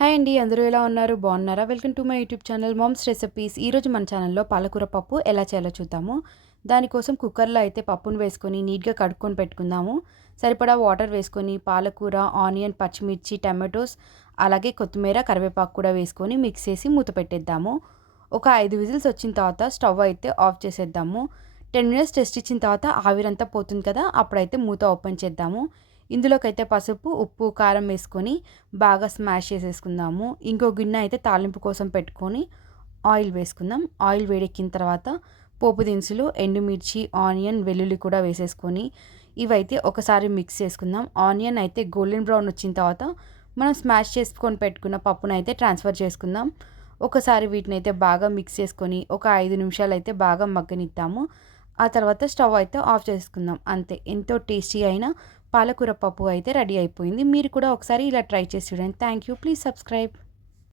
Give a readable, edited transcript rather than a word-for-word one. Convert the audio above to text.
Hi అండి. అందరూ ఎలా ఉన్నారు? బాగున్నారా? Welcome to my YouTube channel moms recipes. ఈరోజు మన ఛానల్‌లో పాలకూర పప్పు ఎలా చేయాలో చూద్దాము. దానికోసం కుక్కర్‌లో అయితే పప్పును వేసుకొని నీట్‌గా కడుక్కొని పెట్టుకుందాము. సరిపడా వాటర్ వేసుకొని పాలకూర, ఆనియన్, పచ్చిమిర్చి, టమాటోస్ అలాగే కొత్తిమీర, కరివేపాకు కూడా వేసుకొని మిక్స్ చేసి మూత పెట్టేద్దాము. ఒక 5 విజిల్స్ వచ్చిన తర్వాత స్టవ్ అయితే ఆఫ్ చేసేద్దాము. 10 మినిట్స్ టెస్ట్ ఇచ్చిన తర్వాత ఆవిరంతా పోతుంది కదా! అప్పుడైతే మూత ఓపెన్ చేద్దాము. ఇందులోకైతే పసుపు, ఉప్పు, కారం వేసుకొని బాగా స్మాష్ చేసేసుకుందాము. ఇంకో గిన్నె అయితే తాలింపు కోసం పెట్టుకొని ఆయిల్ వేసుకుందాం. ఆయిల్ వేడెక్కిన తర్వాత పోపు దినుసులు, ఎండుమిర్చి, ఆనియన్, వెల్లుల్లి కూడా వేసేసుకొని ఇవైతే ఒకసారి మిక్స్ చేసుకుందాం. ఆనియన్ అయితే గోల్డెన్ బ్రౌన్ వచ్చిన తర్వాత మనం స్మాష్ చేసుకొని పెట్టుకున్న పప్పునైతే ట్రాన్స్ఫర్ చేసుకుందాం. ఒకసారి వీటినైతే బాగా మిక్స్ చేసుకొని ఒక 5 నిమిషాలు అయితే బాగా మగ్గనిద్దాము. ఆ తర్వాత స్టవ్ అయితే ఆఫ్ చేసుకుందాం. అంతే, ఎంతో టేస్టీ అయిన పాలకూర పప్పు అయితే రెడీ అయిపోయింది. మీరు కూడా ఒకసారి ఇలా ట్రై చేసి చూడండి. Thank you. Please subscribe.